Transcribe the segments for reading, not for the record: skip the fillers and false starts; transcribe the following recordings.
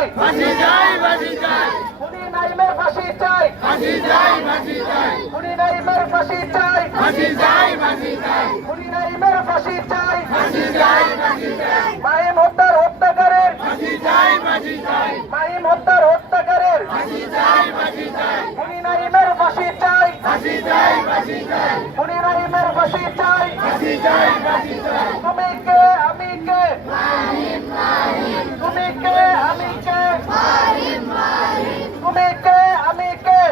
চাই, ফাঁসি চাই, ফাঁসি চাই, খুনি নাইমের ফাঁসি চাই, ফাঁসি চাই, ফাঁসি চাই, খুনি নাইমের ফাঁসি চাই, ফাঁসি চাই, ফাঁসি চাই, খুনি নাইমের ফাঁসি চাই, ফাঁসি চাই, ফাঁসি চাই, মাহিম হত্যার হত্যাকারের, ফাঁসি চাই, ফাঁসি চাই, মাহিম হত্যার হত্যাকারের, ফাঁসি চাই, ফাঁসি চাই, খুনি নাইমের ফাঁসি চাই, ফাঁসি চাই, ফাঁসি চাই, খুনি নাইমের ফাঁসি চাই। ফাঁসি চাই, ফাঁসি চাই, তুমি কে আমি কে, তুমি কে আমি কে, তুমি কে আমি কে,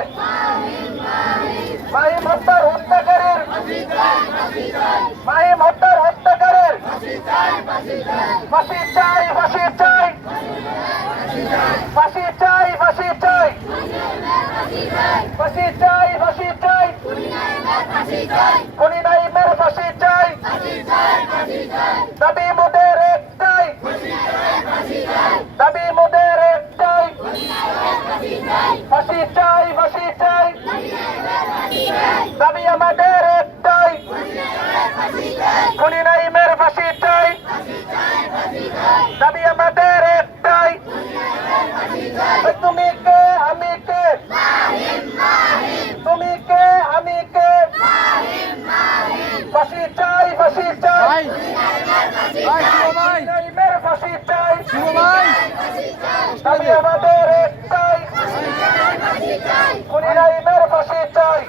মাহিম হত্যার হত্যাকারের, ফাঁসি চাই, ফাঁসি চাই, মাহিম হত্যার হত্যাকারের, ফাঁসি চাই, ফাঁসি চাই, ফাঁসি চাই, ফাঁসি চাই, ফাঁসি চাই, ফাঁসি চাই, ফাঁসি চাই, ফাঁসি চাই, খুনি নাইমের ফাঁসি চাই। দাবি মোদের একটাই, দাবি মোদের একটাই, ফাঁসি চাই, ফাঁসি চাই, দাবি আমাদের একটাই, খুনি নাইমের ফাঁসি চাই, দাবি আমাদের একটাই। তুমি কে আমি কে, তুমি কে আমি কে, ফাঁসি চাই, ফাঁসি চাই, নাইমের ফাঁসি চাই, দাবি আমাদের একটাই, খুনি নাইমের ফাঁসি চাই।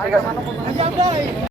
ঠিক আছে।